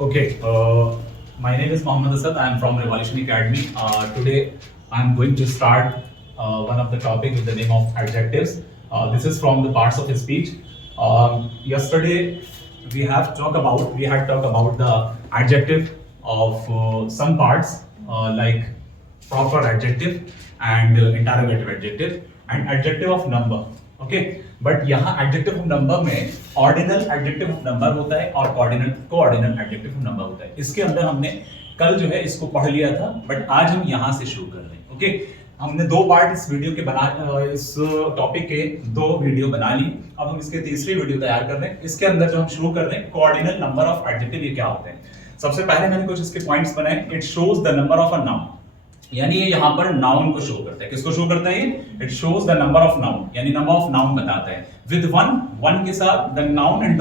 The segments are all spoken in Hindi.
Okay, my name is Mohammad Asad. I am from Revolution Academy. Today, I am going to start one of the topic with the name of adjectives. This is from the parts of speech. Yesterday, we had talked about the adjective of some parts like proper adjective and interrogative adjective and adjective of number. Okay but यहाँ एडजेक्टिव ऑफ नंबर में ऑर्डिनल एडजेक्टिव ऑफ नंबर होता है और कोऑर्डिनल एडजेक्टिव ऑफ नंबर होता है। इसके अंदर हमने कल जो है इसको पढ़ लिया था, बट आज हम यहाँ से शुरू कर रहे हैं। ओके, हमने दो पार्ट इस वीडियो के इस टॉपिक के दो वीडियो बना ली। अब हम इसके तीसरी वीडियो तैयार कर रहे हैं। इसके अंदर जो हम शुरू कर रहे हैं कोऑर्डिनल नंबर ऑफ एडजेक्टिव, ये क्या होते हैं। सबसे पहले मैंने कुछ इसके पॉइंट्स बनाए। It shows the number of a noun, यानी ये यहाँ पर नाउन को शो करता है। किसको शो करता है ये? It shows the number of noun, यानी नंबर ऑफ नाउन बताता है। विद वन के साथ the noun and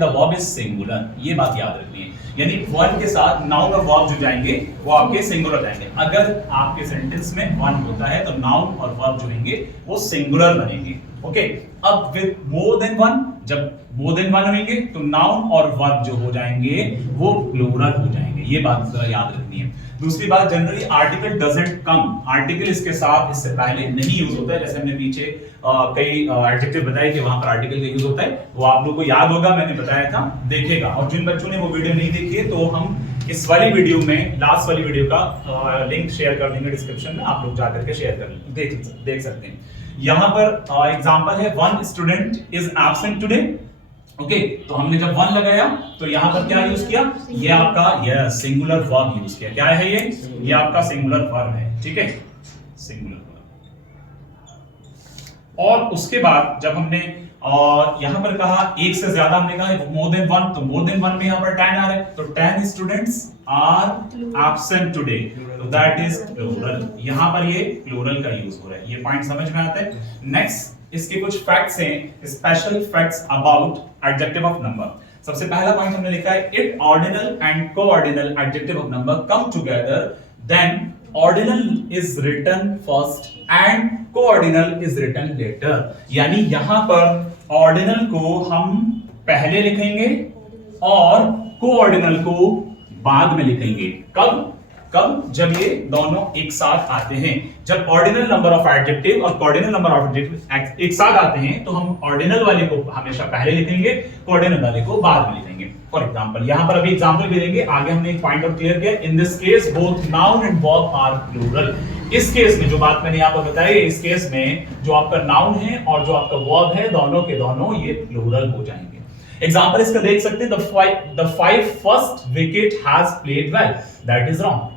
the verb is singular. ये बात याद रखनी है, यानी वन के साथ नाउन और वर्ब जो जाएंगे वो आपके सिंगुलर जाएंगे। अगर आपके सेंटेंस में वन होता है तो नाउन और वर्ब जो होंगे वो सिंगुलर बनेंगे। ओके, अब विद मोर देन वन, जब मोर देन वन होंगे तो नाउन और वर्ब जो हो जाएंगे वो प्लूरल हो जाएंगे। ये बात जरा याद रखनी है। दूसरी बात, generally article doesn't come, article इसके साथ इससे पहले नहीं यूज होता है। जैसे हमने पीछे कई एडजेक्टिव बताए कि वहां पर आर्टिकल का यूज होता है, वो आप लोगों को याद होगा, मैंने बताया था, देखेगा। और जिन बच्चों ने वो वीडियो नहीं देखी है तो हम इस वाली वीडियो में, लास्ट वाली वीडियो का लिंक शेयर कर देंगे डिस्क्रिप्शन में, आप लोग जाकर के शेयर कर देख सकते हैं। यहाँ पर एग्जांपल है, one student is absent today. Okay, तो हमने जब वन लगाया तो यहां पर क्या यूज किया? ये आपका सिंगुलर वर्ब यूज किया। क्या है ये आपका सिंगुलर वर्ब है। ठीक है, सिंगुलर वर्ब। और उसके बाद जब हमने और यहां पर कहा एक से ज्यादा, हमने कहा मोर देन वन, तो मोर देन वन में यहां पर 10 आ रहा है, तो 10 स्टूडेंट्स आर एब्सेंट टुडे, तो दैट इज प्लूरल। यहां पर ये प्लूरल का यूज हो रहा है। ये पॉइंट समझ में आता है। नेक्स्ट, इसके कुछ फैक्ट्स हैं, special facts about adjective of number. सबसे पहला पॉइंट हमने लिखा है, if ordinal and coordinal adjective of number come together then ordinal is written first and coordinal is written later. यानी यहां पर ऑर्डिनल को हम पहले लिखेंगे और कोऑर्डिनल को बाद में लिखेंगे। कब? जब ये दोनों एक साथ आते हैं। जब ऑर्डिनल नंबर ऑफ एडजेक्टिव और कोऑर्डिनल नंबर ऑफ एडजेक्टिव एक साथ आते हैं तो हम ऑर्डिनल वाले को हमेशा पहले लिखेंगे, कोऑर्डिनल वाले को बाद में लिखेंगे। फॉर एग्जांपल, यहां पर अभी एग्जांपल भी देंगे। आगे हमने एक पॉइंट और क्लियर किया, in this case both noun and verb are plural. इस केस में जो बात मैंने यहां पर बताई, इस केस में जो आपका नाउन है और जो आपका वर्ब है, दोनों के दोनों ये प्लूरल हो जाएंगे। एग्जांपल इसका देख सकते हैं, the five first wicket has played well, that is wrong.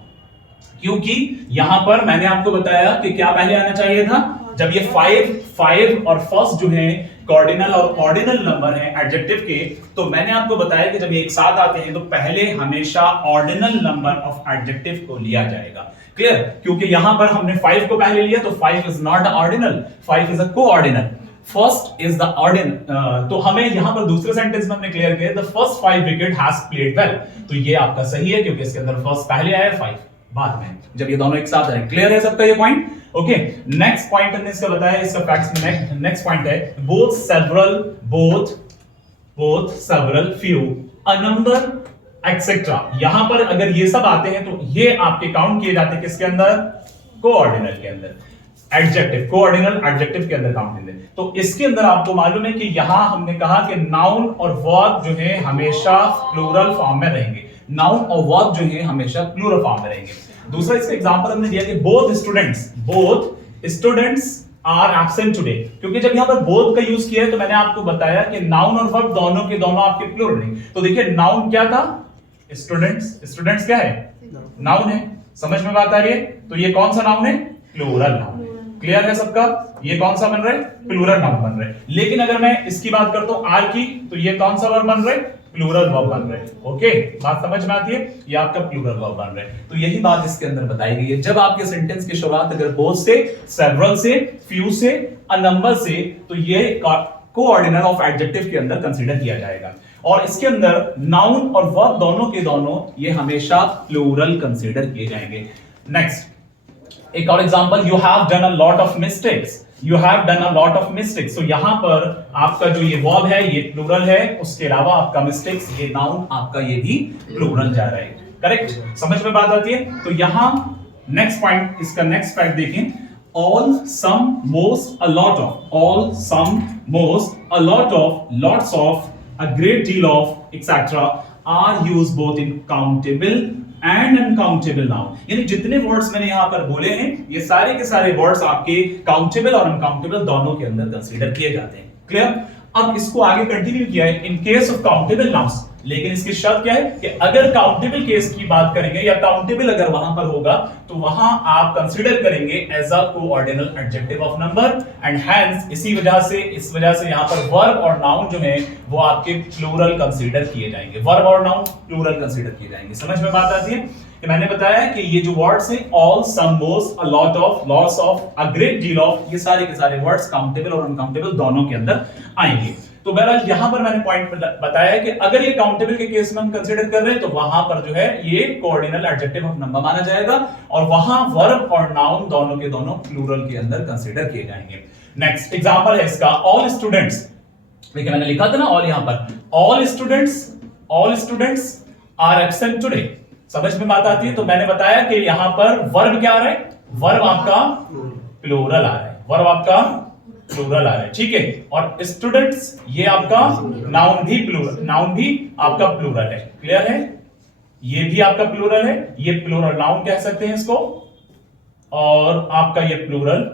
क्योंकि यहां पर मैंने आपको बताया कि क्या पहले आना चाहिए था, जब ये फाइव और फर्स्ट जो है कॉर्डिनल और ऑर्डिनल नंबर है एडजेक्टिव के, तो मैंने आपको बताया कि जब ये एक साथ आते हैं तो पहले हमेशा ऑर्डिनल नंबर ऑफ एडजेक्टिव को लिया जाएगा। क्लियर? क्योंकि यहां पर हमने 5 को पहले लिया तो 5 is not ordinal, 5 is a coordinal, first is the ordinal. तो हमें यहां पर दूसरे सेंटेंस में हमने क्लियर किया, the first 5 wicket has played well, तो ये आपका सही है क्योंकि इसके अंदर फर्स्ट पहले आया, 5 बाद में, जब ये दोनों एक साथ आए। क्लियर है सबका ये पॉइंट? ओके, नेक्स्ट पॉइंट हमने इसका बताया, इसका फैक्ट्स में नेक्स्ट पॉइंट है, both several few a number etcetera. यहां पर अगर ये सब आते हैं तो ये आपके काउंट किए जाते हैं किसके अंदर? कोऑर्डिनल के अंदर, एडजेक्टिव, कोऑर्डिनल एडजेक्टिव के अंदर काउंट होंगे। तो इसके अंदर आपको मालूम है कि यहां हमने कहा कि नाउन और वर्ब जो है हमेशा प्लूरल फॉर्म में रहेंगे, नाउन और वर्ब जो है हमेशा प्लूरल फॉर्म में रहेंगे। दूसरा इसका एग्जांपल हमने दिया कि both students are absent today, क्योंकि जब यहां पर बोथ का यूज किया है तो मैंने आपको बताया कि नाउन और वर्ब दोनों के दोनों आपके प्लूरल हैं। तो देखिए, नाउन क्या था? स्टूडेंट्स क्या है? नाउन है। समझ में बात आ रही है? तो ये कौन सा नाउन है? प्लूरल नाउन है। क्लियर है सबका? ये कौन सा बन रहा है? प्लूरल नाउन बन रहा है। लेकिन अगर मैं इसकी बात करता हूं आर की, तो ये कौन सा वर्ब बन रहा है? प्लूरल वर्ब बन रहा है। ओके, बात समझ में आती है? ये आपका प्लूरल वर्ब बन रहा है। तो यही बात इसके अंदर बताई गई है। जब आपके सेंटेंस की शुरुआत अगर बोथ से, सेवरल से, फ्यू से, अ नंबर से, तो ये कोऑर्डिनल ऑफ एडजेक्टिव के अंदर कंसीडर किया जाएगा। और इसके अंदर नाउन और वर्ब दोनों के दोनों ये हमेशा प्लूरल कंसीडर किए जाएंगे। नेक्स्ट, एक और example, you have done a lot of mistakes, you have done a lot of mistakes. तो यहां पर आपका जो ये वर्ब है ये प्लूरल है, उसके अलावा आपका मिस्टेक्स ये नाउन आपका ये भी प्लूरल जा रहा है। करेक्ट, समझ में बात आती है। तो यहां नेक्स्ट पॉइंट, इसका नेक्स्ट पॉइंट देखें, all, some, most, a lot of, all, some, most, a lot of, lots of, a great deal of, etc. are used both in countable and uncountable noun। यानी जितने वर्ड्स मैंने यहां पर बोले हैं ये सारे के सारे वर्ड्स आपके काउंटेबल और अनकाउंटेबल दोनों के अंदर कंसीडर किए जाते हैं। क्लियर। अब इसको आगे कंटिन्यू किया है, in case of countable nouns, लेकिन इसकी शर्त क्या है कि अगर काउंटेबल केस की बात करेंगे या काउंटेबल अगर वहां पर होगा तो वहां आप कंसीडर करेंगे as a coordinal adjective of number and hence इस वजह से यहां पर वर्ब और नाउन जो है वो आपके प्लूरल कंसीडर किए जाएंगे। वर्ब और नाउन प्लूरल कंसीडर किए जाएंगे। समझ में बात आती है कि मैंने बताया कि ये जो वर्ड्स हैं all, some, most, a lot of, lots of, a great deal of, ये सारे के सारे वर्ड्स काउंटेबल और अनकाउंटेबल दोनों के अंदर आएंगे। तो बहरहाल यहां पर मैंने पॉइंट बताया कि अगर ये काउंटेबल के केस में हम कंसीडर कर रहे हैं तो वहां पर जो है ये कोऑर्डिनल एडजेक्टिव ऑफ नंबर माना जाएगा और वहां वर्ब और नाउन दोनों के दोनों प्लूरल के अंदर कंसीडर किए जाएंगे। नेक्स्ट एग्जांपल है इसका, ऑल स्टूडेंट्स। देखिए मैंने लिखा था ना ऑल, यहां पर all students are absent today. समझ में बात आती है। तो मैंने बताया कि यहां पर वर्ब क्या आ रहा है, वर्ब आपका प्लूरल आ रहा है, वर्ब आपका प्लूरल आ रहा है। ठीक है, और स्टूडेंट्स ये आपका नाउन भी प्लूरल, नाउन भी आपका प्लूरल है। क्लियर है, ये भी आपका प्लूरल है, ये प्लूरल नाउन कह सकते हैं इसको, और आपका ये प्लूरल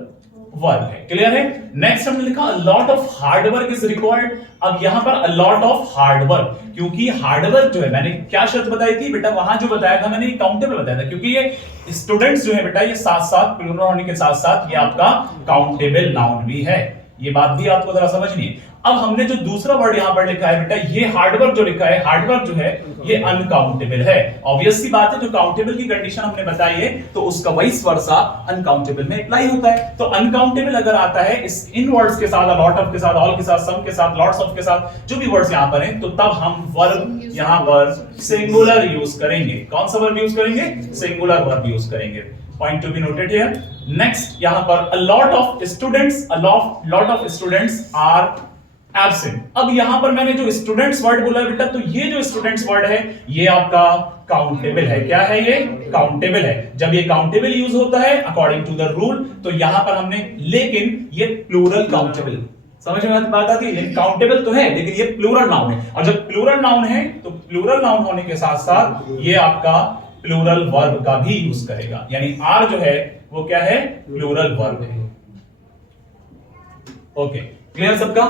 वर्ब है। क्लियर है। नेक्स्ट हमने लिखा lot of hard work is required. अब यहां पर लॉट ऑफ हार्ड वर्क, क्योंकि हार्ड वर्क जो है मैंने क्या शर्त बताई थी बेटा, वहां जो बताया था मैंने काउंटेबल बताया था, क्योंकि ये स्टूडेंट्स जो है बेटा ये साथ साथ प्लूरल होने के साथ साथ ये आपका काउंटेबल नाउन भी है। ये बात भी आपको जरा समझनी है। अब हमने जो दूसरा वर्ड यहां पर लिखा है बेटा, ये हार्डवर्क जो लिखा है, हार्डवर्क जो है ये अनकाउंटेबल है। ऑब्वियस सी बात है, जो काउंटेबल की कंडीशन हमने बताई है तो उसका वाइस वर्सा अनकाउंटेबल में अप्लाई होता है। तो अनकाउंटेबल अगर आता है इस इन वर्ड्स के साथ, लॉट ऑफ के साथ, ऑल के साथ, सम के साथ, लॉट्स ऑफ के साथ, जो भी वर्ड्स यहां पर हैं, तो तब हम वर्ब यहां पर सिंगुलर यूज करेंगे। कौन सा वर्ब यूज करेंगे? सिंगुलर वर्ब यूज करेंगे। Point to be noted here. Next, यहाँ पर a lot of students are absent. अब यहाँ पर मैंने जो students वर्ड बोला है बेटा, तो ये जो students वर्ड है ये आपका काउंटेबल है। क्या है ये? काउंटेबल है। जब ये काउंटेबल यूज होता है अकॉर्डिंग टू द रूल, तो यहाँ पर हमने, लेकिन ये प्लूरल काउंटेबल, समझ में बात आती है। काउंटेबल तो है लेकिन ये प्लूरल नाउन है, और जब प्लूरल नाउन है तो प्लूरल नाउन होने के साथ साथ ये आपका प्लूरल वर्ब का भी यूज करेगा। यानी आर जो है वो क्या है? प्लूरल वर्ब है। ओके, क्लियर सबका?